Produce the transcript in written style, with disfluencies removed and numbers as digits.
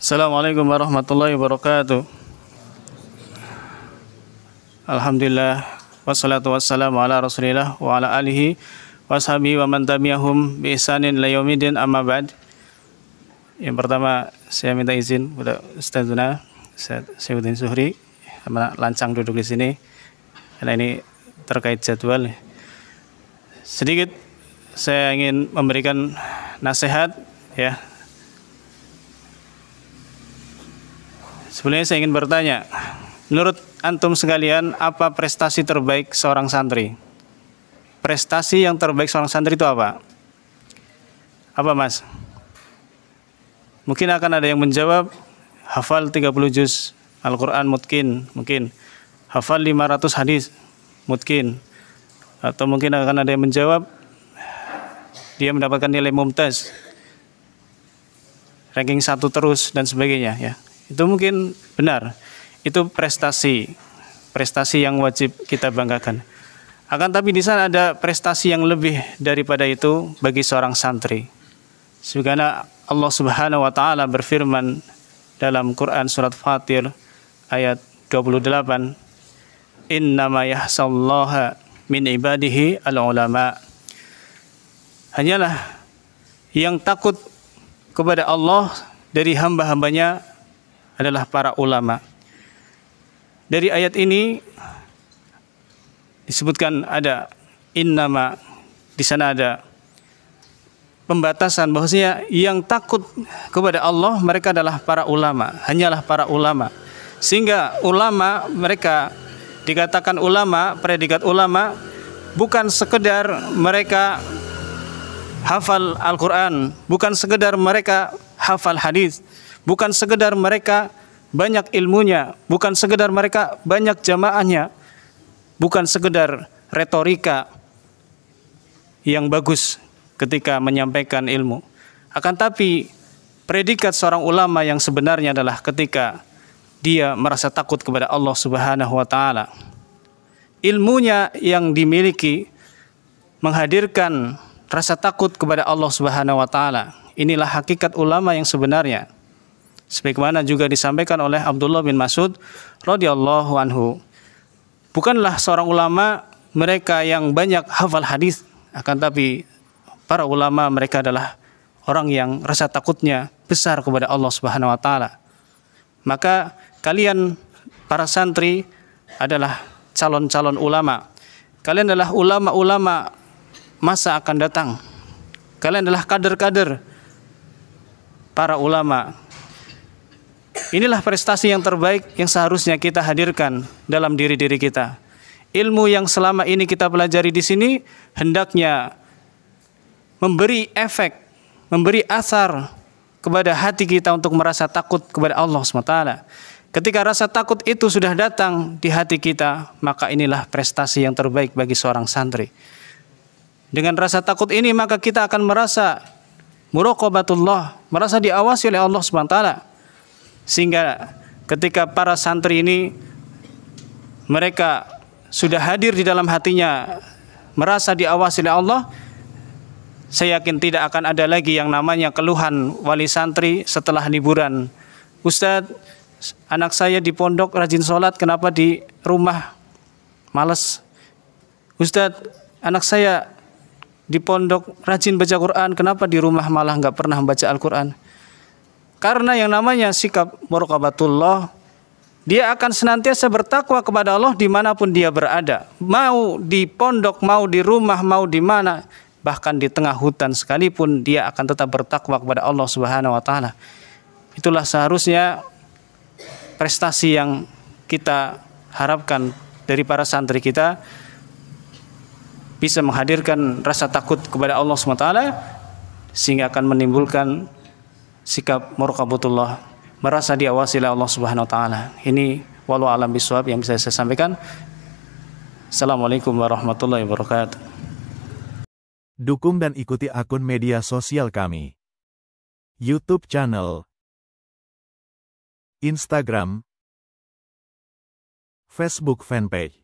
Assalamualaikum warahmatullahi wabarakatuh. Alhamdulillah wassalatu wassalamu ala Rasulillah wa ala alihi washabihi wa man tabi'ahum bi ihsanin ila yaumidin, amma ba'd. Yang pertama saya minta izin kepada Ustazuna Syaifuddin Zuhri karena lancang duduk di sini karena ini terkait jadwal. Sedikit saya ingin memberikan nasihat ya. Sebenarnya saya ingin bertanya, menurut antum sekalian, apa prestasi terbaik seorang santri? Prestasi yang terbaik seorang santri itu apa? Apa, Mas? Mungkin akan ada yang menjawab, hafal 30 juz Al-Quran mungkin. Hafal 500 hadis mungkin. Atau mungkin akan ada yang menjawab, dia mendapatkan nilai mumtaz, ranking 1 terus dan sebagainya ya. Itu mungkin benar. Itu prestasi yang wajib kita banggakan. Akan tapi di sana ada prestasi yang lebih daripada itu bagi seorang santri. Sebagaimana Allah Subhanahu wa taala berfirman dalam Quran surat Fatir ayat 28, "Innama yahsallaha min ibadihi al-ulama." Hanyalah yang takut kepada Allah dari hamba-hambanya adalah para ulama. Dari ayat ini disebutkan ada innama, di sana ada pembatasan bahwasanya yang takut kepada Allah mereka adalah para ulama, hanyalah para ulama. Sehingga ulama, mereka dikatakan ulama, predikat ulama bukan sekedar mereka hafal Al-Quran, bukan sekedar mereka hafal hadis, bukan sekedar mereka banyak ilmunya, bukan sekedar mereka banyak jamaahnya, bukan sekedar retorika yang bagus ketika menyampaikan ilmu. Akan tapi predikat seorang ulama yang sebenarnya adalah ketika dia merasa takut kepada Allah Subhanahu wa taala. Ilmunya yang dimiliki menghadirkan rasa takut kepada Allah Subhanahu wa taala. Inilah hakikat ulama yang sebenarnya. Sebagaimana juga disampaikan oleh Abdullah bin Mas'ud radhiyallahu anhu. Bukanlah seorang ulama mereka yang banyak hafal hadis, akan tapi para ulama mereka adalah orang yang rasa takutnya besar kepada Allah Subhanahu wa taala. Maka kalian para santri adalah calon-calon ulama. Kalian adalah ulama-ulama masa akan datang. Kalian adalah kader-kader para ulama. Inilah prestasi yang terbaik yang seharusnya kita hadirkan dalam diri-diri kita. Ilmu yang selama ini kita pelajari di sini hendaknya memberi efek, memberi asar kepada hati kita untuk merasa takut kepada Allah SWT. Ketika rasa takut itu sudah datang di hati kita, maka inilah prestasi yang terbaik bagi seorang santri. Dengan rasa takut ini maka kita akan merasa muraqabatullah, merasa diawasi oleh Allah SWT. Sehingga ketika para santri ini mereka sudah hadir di dalam hatinya merasa diawasi oleh Allah, saya yakin tidak akan ada lagi yang namanya keluhan wali santri setelah liburan. Ustadz, anak saya di pondok rajin sholat, kenapa di rumah malas? Ustadz, anak saya di pondok rajin baca Quran, kenapa di rumah malah nggak pernah baca Al-Quran? Karena yang namanya sikap muraqabatullah, dia akan senantiasa bertakwa kepada Allah dimanapun dia berada. Mau di pondok, mau di rumah, mau di mana, bahkan di tengah hutan sekalipun dia akan tetap bertakwa kepada Allah Subhanahu wa taala. Itulah seharusnya prestasi yang kita harapkan dari para santri kita, bisa menghadirkan rasa takut kepada Allah Subhanahu wa taala sehingga akan menimbulkan sikap muraqabatullah, merasa diawasi oleh Allah Subhanahu wa taala. Ini wallahu alam bisawab yang bisa saya sampaikan. Assalamualaikum warahmatullahi wabarakatuh. Dukung dan ikuti akun media sosial kami. YouTube channel, Instagram, Facebook fanpage.